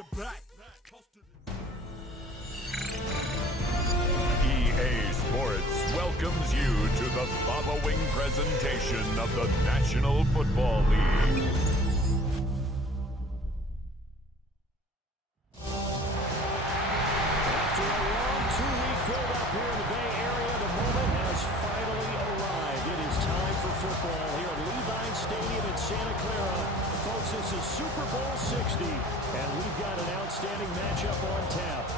the back. EA Sports welcomes you to the following presentation of the National Football League. After a long two-week build-up here in the Bay Area, the moment has finally arrived. It is time for football here at Levine Stadium in Santa Clara. Folks, this is Super Bowl 60, and we've got an outstanding matchup on tap.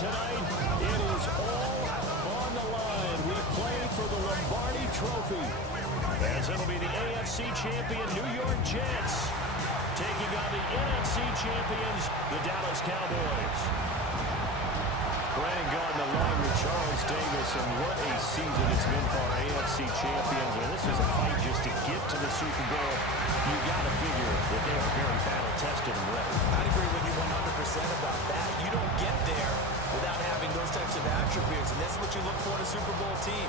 Tonight, it is all on the line. We play for the Lombardi Trophy, as it'll be the AFC champion New York Jets taking on the NFC champions, the Dallas Cowboys. Brandon Gaudin along with Charles Davis, and what a season it's been for our AFC champions. And this is a fight just to get to the Super Bowl. You got to figure that they are very battle-tested and ready. I'd agree with you 100% about that. You don't get there without having those types of attributes, and that's what you look for in a Super Bowl team.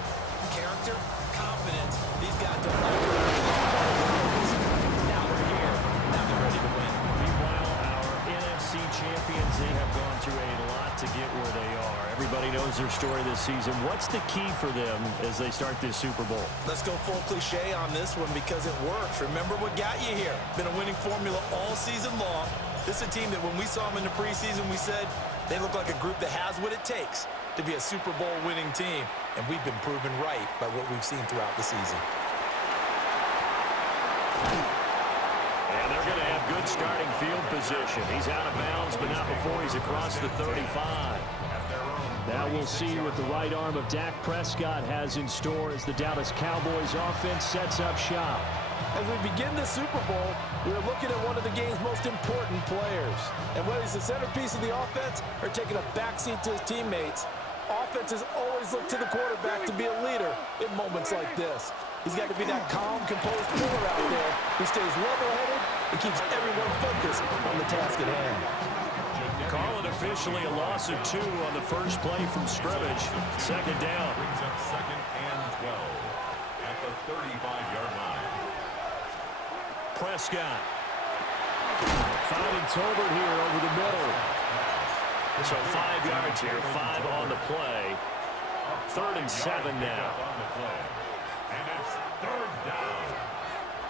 Character, confidence. These guys don't like it. Now they're here. Now they're ready to win. Meanwhile, our NFC champions, they have gone through a lot to get where they are. Everybody knows their story this season. What's the key for them as they start this Super Bowl? Let's go full cliche on this one because it works. Remember what got you here. Been a winning formula all season long. This is a team that when we saw them in the preseason, we said they look like a group that has what it takes to be a Super Bowl winning team. And we've been proven right by what we've seen throughout the season. And they're going to have good starting field position. He's out of bounds, but not before he's across the 35. Now we'll see what the right arm of Dak Prescott has in store as the Dallas Cowboys offense sets up shop. As we begin the Super Bowl, we are looking at one of the game's most important players. And whether he's the centerpiece of the offense or taking a backseat to his teammates, offenses always look to the quarterback to be a leader in moments like this. He's got to be that calm, composed pillar out there who stays level-headed and keeps everyone focused on the task at hand. Call it officially a loss of 2 on the first play from scrimmage. Second down. Brings up second and 12 at the 35-yard line. Prescott. Finding Tolbert here over the middle. So 5 yards here, 5 on the play. 3rd and 7 now. And it's 3rd down.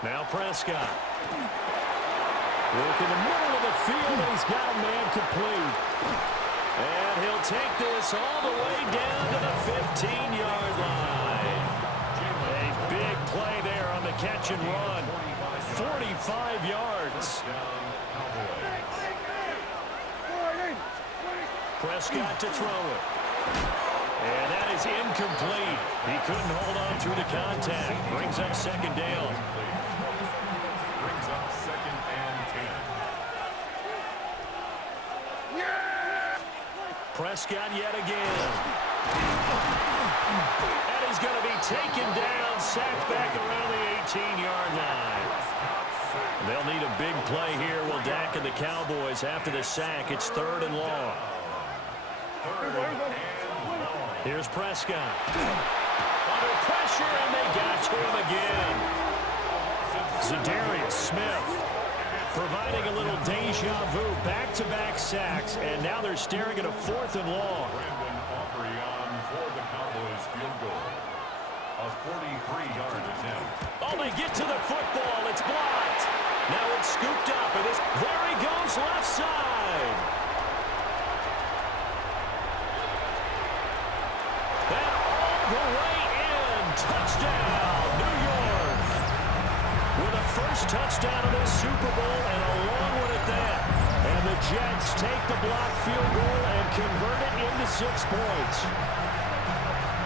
Now Prescott. Work in the middle of the field, and he's got a man complete. And he'll take this all the way down to the 15-yard line. A big play there on the catch and run. 45 yards. Prescott to throw it. And that is incomplete. He couldn't hold on through the contact. Brings up second down. Brings up second and 10. Prescott yet again. And he's going to be taken down, sacked back around the 18-yard line. They'll need a big play here. Will Dak and the Cowboys after the sack. It's 3rd and long. Here's Prescott. Under pressure, and they got to him again. Zadarius Smith providing a little deja vu. Back-to-back sacks, and now they're staring at a 4th and long. Brandon Aubrey for the Cowboys field goal. A 43-yard attempt. Oh, they get to the football. It's blocked. Now it's scooped up. And there he goes, left side. And all the way in. Touchdown, New York. With a first touchdown of this Super Bowl and a long one at that. And the Jets take the blocked field goal and convert it into 6 points.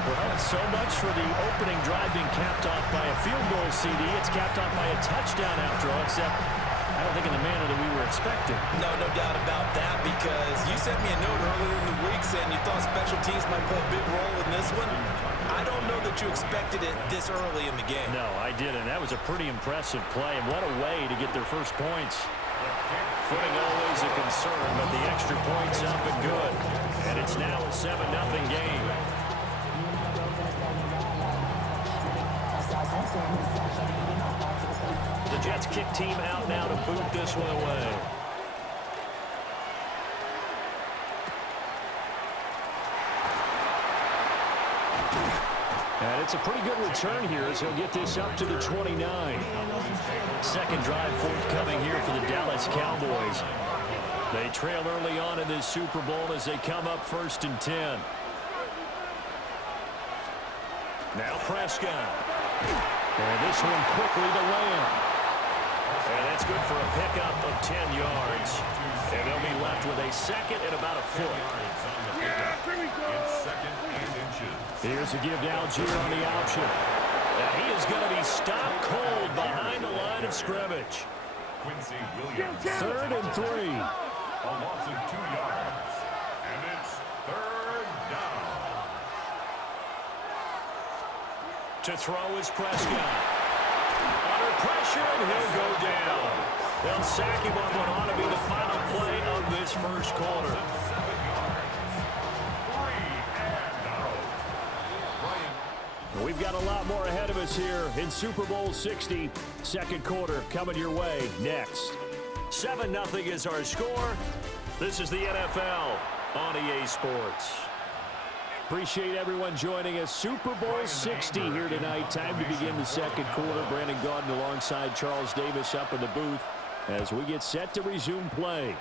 Well, so much for the opening drive being capped off by a field goal, CD. It's capped off by a touchdown after all, except I don't think in the manner that we were expecting. No doubt about that, because you sent me a note earlier in the week saying you thought special teams might play a big role in this one. I don't know that you expected it this early in the game. No, I didn't. That was a pretty impressive play, and what a way to get their first points. Footing always a concern, but the extra point's up and good. And it's now a 7-0 game. The Jets kick team out now to boot this one away. And it's a pretty good return here as he'll get this up to the 29. Second drive forthcoming here for the Dallas Cowboys. They trail early on in this Super Bowl as they come up 1st and 10. Now Prescott. And this one quickly to Lamar. And that's good for a pickup of 10 yards. And they'll be left with a second and about a foot. Here's a give to Algier on the option. And he is going to be stopped cold behind the line of scrimmage. 3rd and 3. A loss of 2 yards. And it's 3rd down. To throw is Prescott. Under pressure, and he'll go down. They'll sack him on what ought to be the final play of this first quarter. We've got a lot more ahead of us here in Super Bowl 60. Second quarter coming your way next. 7-0 is our score. This is the NFL on EA Sports. Appreciate everyone joining us. Super Bowl 60 here tonight. Time to begin the second quarter. Brandon Gaudin alongside Charles Davis up in the booth as we get set to resume play.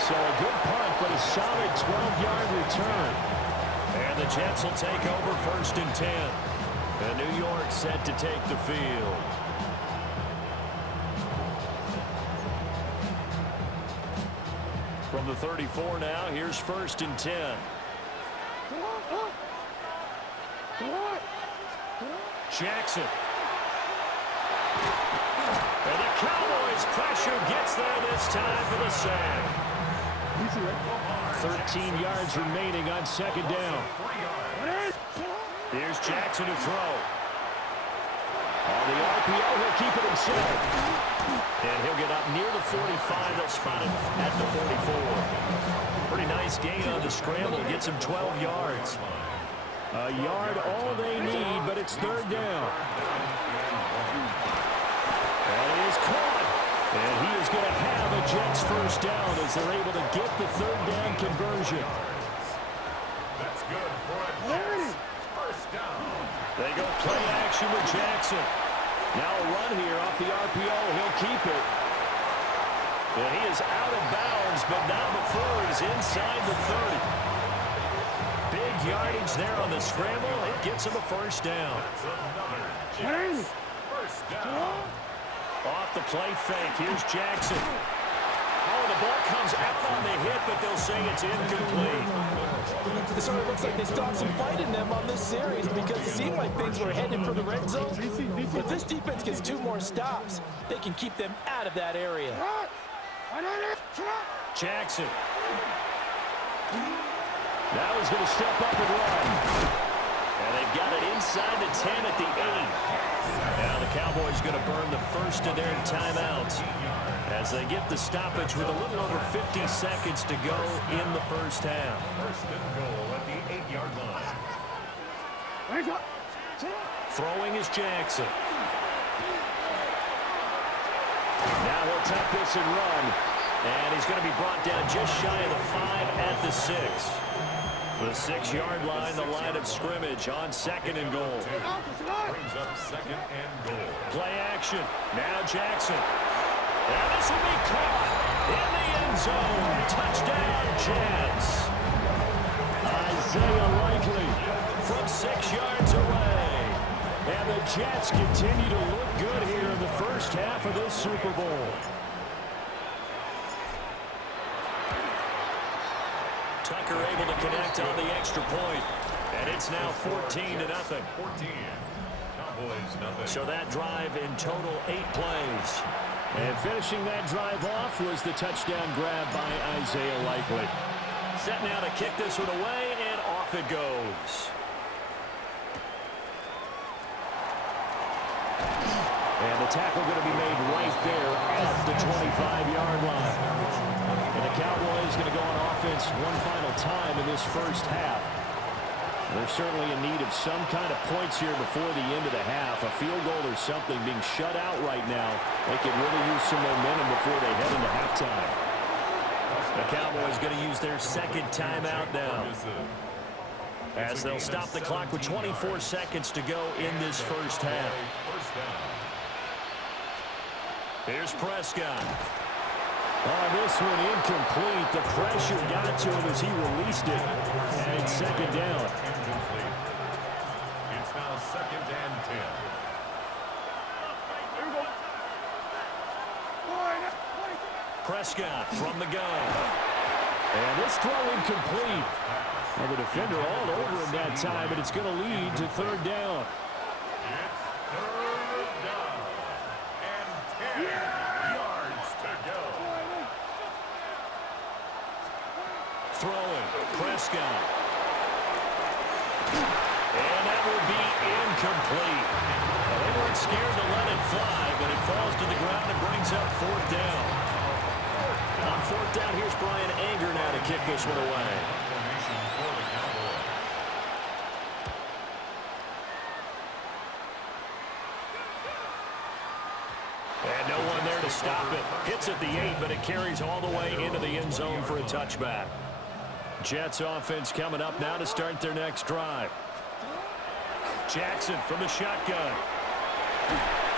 So a good punt, but a solid 12-yard return. And the Jets will take over 1st and 10. And New York set to take the field. From the 34 now, here's 1st and 10. Jackson. And the Cowboys' pressure gets there this time for the sack. 13 yards remaining on 2nd down. Here's Jackson to throw. On the RPO, he'll keep it himself. And he'll get up near the 45. They'll spot him at the 44. Pretty nice gain on the scramble. Gets him 12 yards. A yard all they need, but it's 3rd down. And he is caught. And he is going to have a Jets first down as they're able to get the 3rd down conversion. That's good for a Jets first down. They go play action with Jackson. Now a run here off the RPO. He'll keep it. And he is out of bounds, but not before he's inside the 30. Big yardage there on the scramble. It gets him a first down. That's another Jets first down. Off the play fake. Here's Jackson. Oh, the ball comes out on the hit, but they'll say it's incomplete. It sort of looks like they stopped some fight in them on this series because it seemed like things were headed for the red zone. But if this defense gets 2 more stops, they can keep them out of that area. Jackson. Now he's going to step up and run. And they've got it inside the 10 at the 8. Now the Cowboys going to burn the first of their timeouts as they get the stoppage with a little over 50 seconds to go in the first half. 1st and goal at the 8-yard line. Throwing is Jackson. Now he'll tuck this and run. And he's going to be brought down just shy of the 5 at the 6. The 6-yard line, the line of scrimmage on 2nd and goal. Brings up 2nd and goal. Play action. Now Jackson. And this will be caught in the end zone. Touchdown, Jets. Isaiah Likely from 6 yards away. And the Jets continue to look good here in the first half of this Super Bowl. Tucker able to connect on the extra point. And it's now 14-0. 14. Cowboys nothing. So that drive in total 8 plays. And finishing that drive off was the touchdown grab by Isaiah Likely. Set now to kick this one away, and off it goes. And the tackle going to be made right there at the 25-yard line. And the Cowboys going to go on offense one final time in this first half. They're certainly in need of some kind of points here before the end of the half. A field goal or something being shut out right now. They could really use some momentum before they head into halftime. The Cowboys going to use their second timeout now, as they'll stop the clock with 24 seconds to go in this first half. Here's Prescott. On this one, incomplete. The pressure got to him as he released it. And it's second down. It's now second and 10. Prescott from the gun. And this throw incomplete. Well, the defender all over him that time, but it's going to lead to third down. It's third down and 10 yards to go. Throwing. Prescott. And that will be incomplete. Well, they weren't scared to let it fly, but it falls to the ground and brings up fourth down. On fourth down, here's Brian Anger now to kick this one away. And no one there to stop it. Hits at the 8, but it carries all the way into the end zone for a touchback. Jets offense coming up now to start their next drive. Jackson from the shotgun.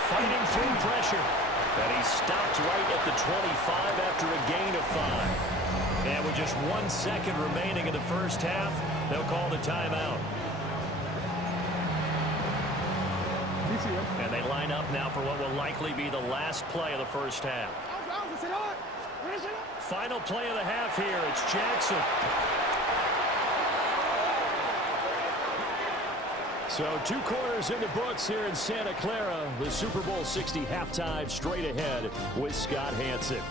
Fighting through pressure. And he stopped right at the 25 after a gain of 5. And with just 1 second remaining in the first half, they'll call the timeout. And they line up now for what will likely be the last play of the first half. Final play of the half here. It's Jackson. So 2 quarters in the books here in Santa Clara. The Super Bowl 60 halftime straight ahead with Scott Hanson.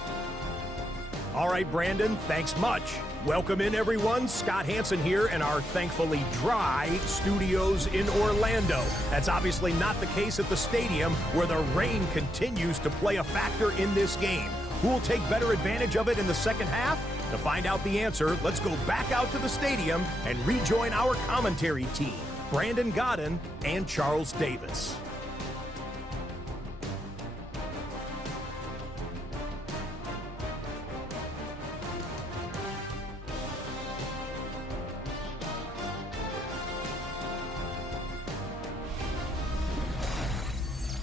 All right, Brandon, thanks much. Welcome in, everyone. Scott Hanson here in our thankfully dry studios in Orlando. That's obviously not the case at the stadium, where the rain continues to play a factor in this game. Who will take better advantage of it in the second half? To find out the answer, let's go back out to the stadium and rejoin our commentary team, Brandon Godden and Charles Davis.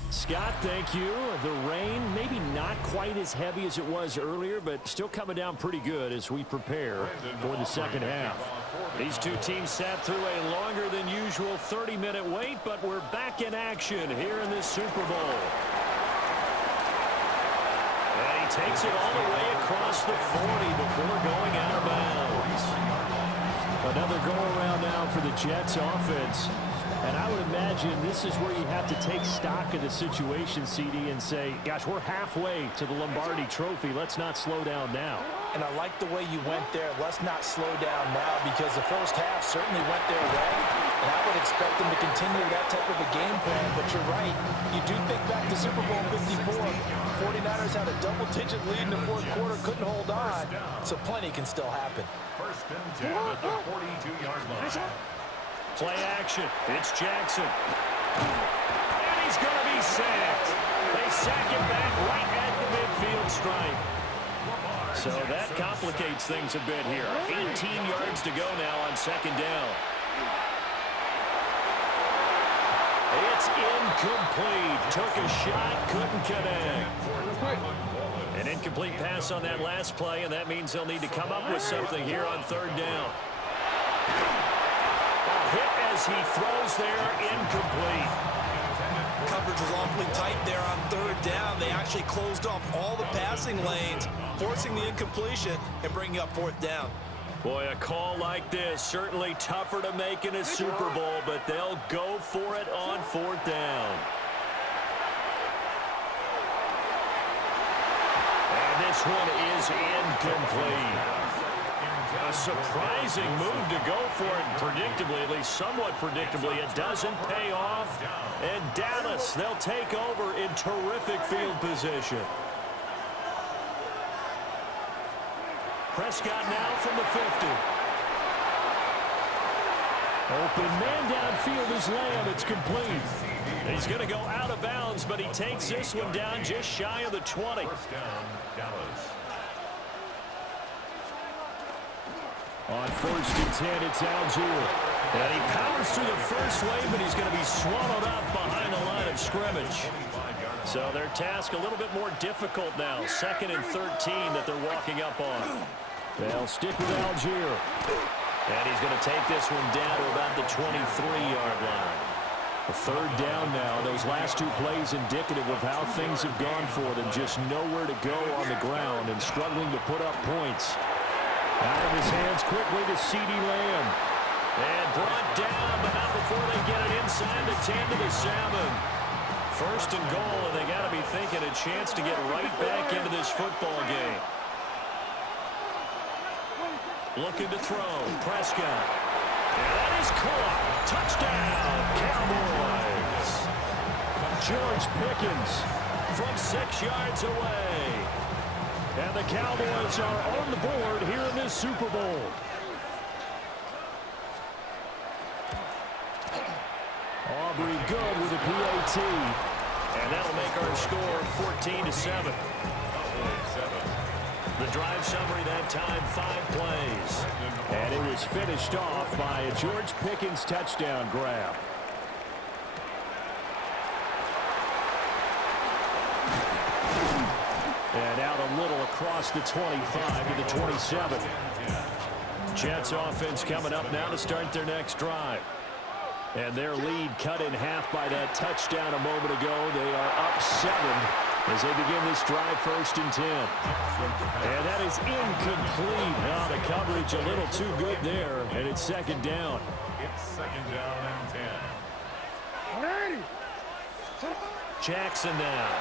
Scott, thank you. The rain, maybe not quite as heavy as it was earlier, but still coming down pretty good as we prepare for the second half. These two teams sat through a longer than usual 30-minute wait, but we're back in action here in this Super Bowl. And he takes it all the way across the 40 before going out of bounds. Another go-around now for the Jets offense. And I would imagine this is where you have to take stock of the situation, CD, and say, gosh, we're halfway to the Lombardi Trophy. Let's not slow down now. And I like the way you went there. Let's not slow down now, because the first half certainly went their way. And I would expect them to continue that type of a game plan. But you're right. You do think back to Super Bowl 54. 49ers had a double-digit lead in the fourth quarter, couldn't hold on. So plenty can still happen. First and 10 at the 42-yard line. Play action. It's Jackson. And he's going to be sacked. They sack him back right at the midfield stripe. So that complicates things a bit here. 18 yards to go now on second down. It's incomplete. Took a shot, couldn't connect. An incomplete pass on that last play, and that means they'll need to come up with something here on third down. Hit as he throws there, incomplete. Coverage was awfully tight there on third down. They actually closed off all the passing lanes, forcing the incompletion and bringing up fourth down. Boy, a call like this, certainly tougher to make in a Super Bowl, but they'll go for it on fourth down. And this one is incomplete. A surprising move to go for it, and predictably, at least somewhat predictably, it doesn't pay off. And Dallas, they'll take over in terrific field position. Prescott now from the 50. Open man downfield is Lamb. It's complete. He's going to go out of bounds, but he takes this one down just shy of the 20. First down, Dallas. On 1st and 10, it's Algier. And he powers through the first wave, but he's going to be swallowed up behind the line of scrimmage. So their task a little bit more difficult now. 2nd and 13 that they're walking up on. They'll stick with Algier. And he's going to take this one down to about the 23-yard line. A 3rd down now. Those last 2 plays indicative of how things have gone for them. Just nowhere to go on the ground and struggling to put up points. Out of his hands quickly to CeeDee Lamb. And brought down, but not before they get it inside the 10 to the 7. 1st and goal, and they got to be thinking a chance to get right back into this football game. Looking to throw. Prescott. And that is caught. Touchdown, Cowboys. George Pickens from 6 yards away. And the Cowboys are on the board here in this Super Bowl. Aubrey good with a PAT. And that'll make our score 14-7. The drive summary that time, 5 plays. And it was finished off by a George Pickens touchdown grab. And out a little across the 25 to the 27. Jets offense coming up now to start their next drive. And their lead cut in half by that touchdown a moment ago. They are up 7 as they begin this drive, 1st and 10. And that is incomplete. Oh, the coverage a little too good there, and it's 2nd down. It's 2nd down and 10. Jackson now.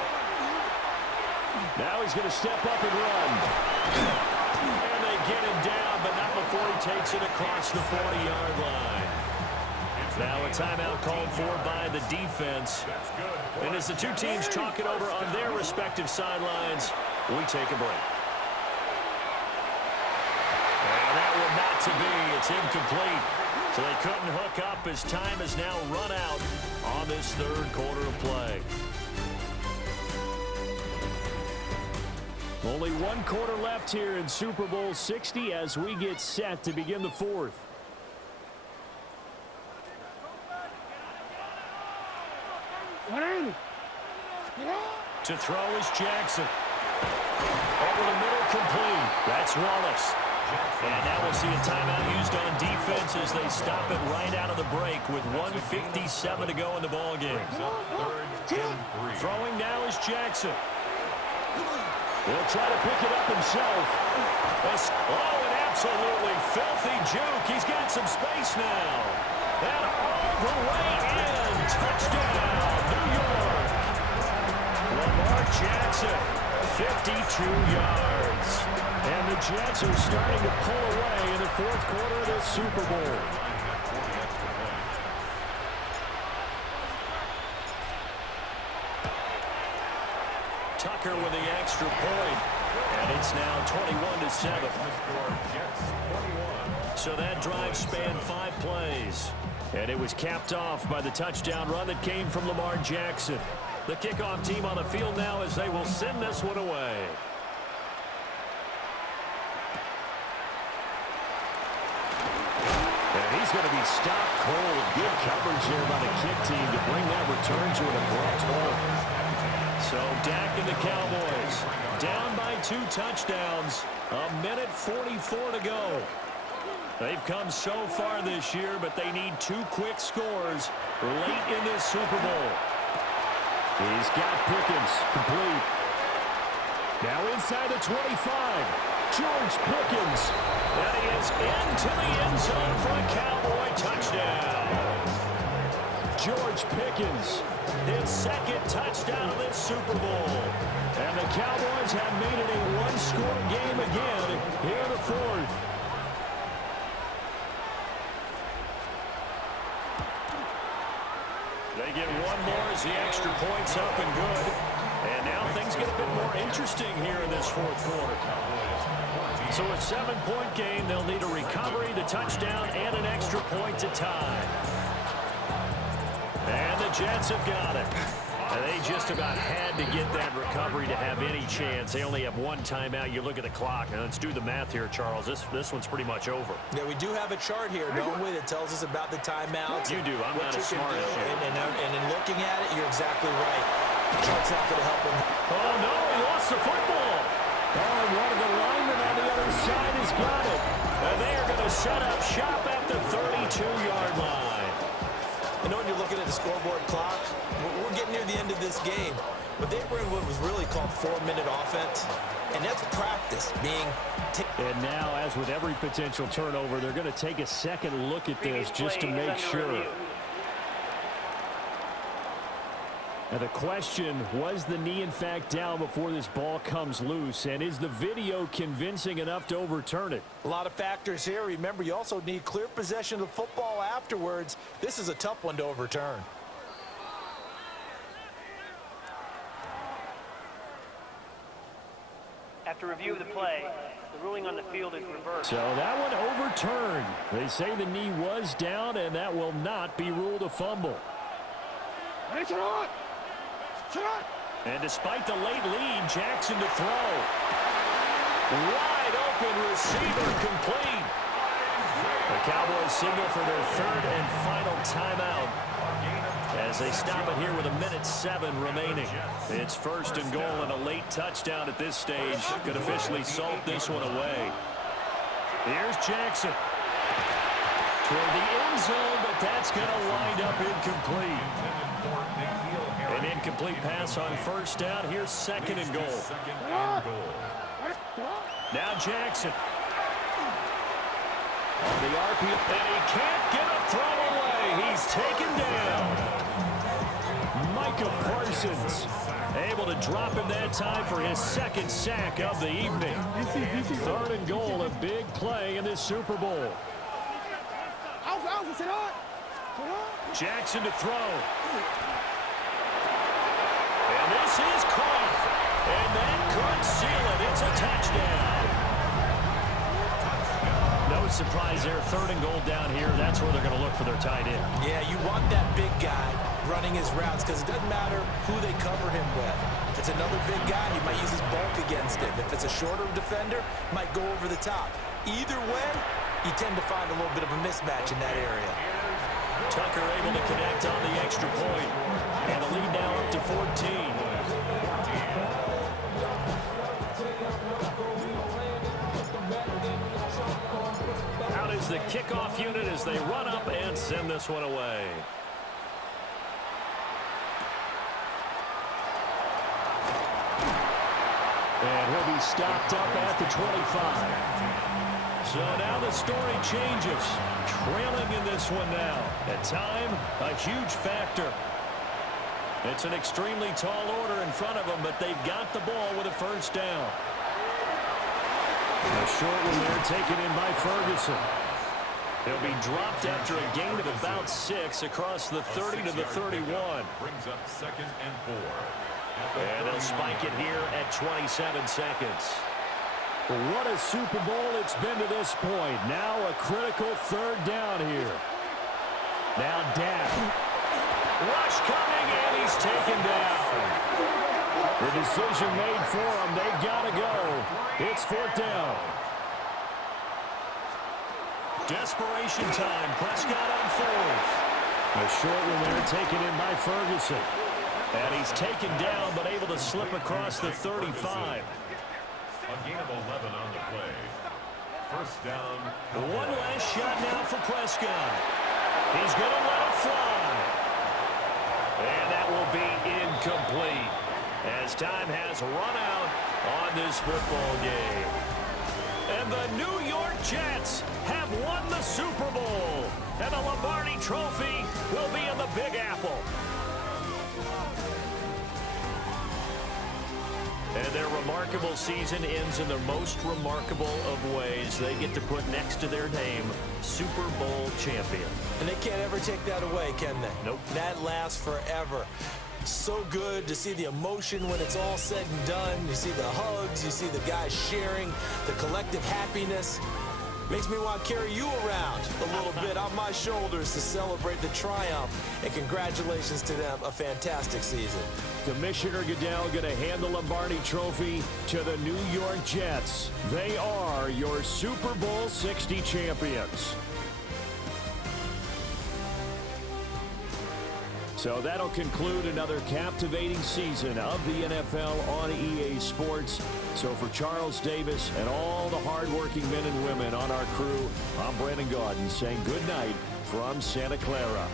Now he's going to step up and run. And they get him down, but not before he takes it across the 40-yard line. Now a timeout called for by the defense. And as the 2 teams talk it over on their respective sidelines, we take a break. And that will not to be. It's incomplete. So they couldn't hook up as time has now run out on this 3rd quarter of play. Only 1 quarter left here in Super Bowl 60 as we get set to begin the 4th. To throw is Jackson. Over the middle, complete. That's Wallace. And now we'll see a timeout used on defense as they stop it right out of the break with 1:57 to go in the ballgame. Throwing now is Jackson. He'll try to pick it up himself. Oh, an absolutely filthy juke. He's got some space now. And all the way in. Touchdown, New York. Lamar Jackson, 52 yards. And the Jets are starting to pull away in the 4th quarter of this Super Bowl. Tucker with the extra point. And it's now 21-7. So that drive spanned 5 plays. And it was capped off by the touchdown run that came from Lamar Jackson. The kickoff team on the field now as they will send this one away. And he's going to be stopped cold. Good coverage there by the kick team to bring that return to an abrupt halt. So Dak and the Cowboys down by 2 touchdowns. 1:44 to go. They've come so far this year, but they need 2 quick scores late in this Super Bowl. He's got Pickens complete. Now inside the 25. George Pickens. And he is into the end zone for a Cowboy touchdown. George Pickens, his 2nd touchdown of this Super Bowl. And the Cowboys have made it a 1-score game again here in the 4th. They get 1 more as the extra point's up and good. And now things get a bit more interesting here in this 4th quarter. So a 7-point game, they'll need a recovery, the touchdown, and an extra point to tie. And the Jets have got it. And they just about had to get that recovery to have any chance. They only have one timeout. You look at the clock, and let's do the math here, Charles. This one's pretty much over. Yeah, we do have a chart here, don't we, that tells us about the timeouts. You do. I'm not as smart as you. And in looking at it, you're exactly right. The chart's not going to help him. Oh, no, he lost the football. Oh, and one of the linemen on the other side has got it. And they are going to set up shop at the 32-yard line. You know, when you're looking at the scoreboard clock, we're getting near the end of this game. But they were in what was really called 4-minute offense. And that's practice being And now, as with every potential turnover, they're going to take a second look at this just to make sure. Now the question, was the knee in fact down before this ball comes loose? And is the video convincing enough to overturn it? A lot of factors here. Remember, you also need clear possession of the football afterwards. This is a tough one to overturn. After review of the play, the ruling on the field is reversed. So that one overturned. They say the knee was down, and that will not be ruled a fumble. And despite the late lead, Jackson to throw. Wide open receiver complete. The Cowboys signal for their third and final timeout as they stop it here with 1:07 remaining. It's 1st and goal, and a late touchdown at this stage could officially salt this one away. Here's Jackson toward the end zone, but that's going to wind up incomplete. An incomplete pass on 1st down. Here's 2nd and goal. Now Jackson on the RPO, and he can't get a throw away. He's taken down. Micah Parsons able to drop him that time for his 2nd sack of the evening. 3rd and goal, a big play in this Super Bowl. Jackson to throw. And this is caught. And that could seal it. It's a touchdown. No surprise there. 3rd and goal down here. That's where they're going to look for their tight end. Yeah, you want that big guy running his routes because it doesn't matter who they cover him with. If it's another big guy, he might use his bulk against him. If it's a shorter defender, might go over the top. Either way, you tend to find a little bit of a mismatch in that area. Tucker able to connect on the extra point. And the lead now up to 14. Out is the kickoff unit as they run up and send this one away. And he'll be stopped up at the 25. So now the story changes. Trailing in this one now. At time, a huge factor. It's an extremely tall order in front of them, but they've got the ball with a 1st down. A short one there taken in by Ferguson. He'll be dropped after a gain of about 6 across the 30 to the 31. Brings up 2nd and 4. And they'll spike it here at 27 seconds. What a Super Bowl it's been to this point. Now a critical 3rd down here. Now Dak. Rush coming, and he's taken down. The decision made for them. They've got to go. It's 4th down. Desperation time. Prescott on 4th. A short one there taken in by Ferguson. And he's taken down, but able to slip across the 35. A gain of 11 on the play. 1st down. One last shot now for Prescott. He's going to let it fly. And that will be incomplete as time has run out on this football game. And the New York Jets have won the Super Bowl. And the Lombardi Trophy will be in the Big Apple. And their remarkable season ends in the most remarkable of ways. They get to put next to their name, Super Bowl champion. And they can't ever take that away, can they? Nope. That lasts forever. So good to see the emotion when it's all said and done. You see the hugs, you see the guys sharing, the collective happiness. Makes me want to carry you around a little bit on my shoulders to celebrate the triumph. And congratulations to them, a fantastic season. Commissioner Goodell going to hand the Lombardi Trophy to the New York Jets. They are your Super Bowl 60 champions. So that'll conclude another captivating season of the NFL on EA Sports. So for Charles Davis and all the hardworking men and women on our crew, I'm Brandon Gaudin saying good night from Santa Clara.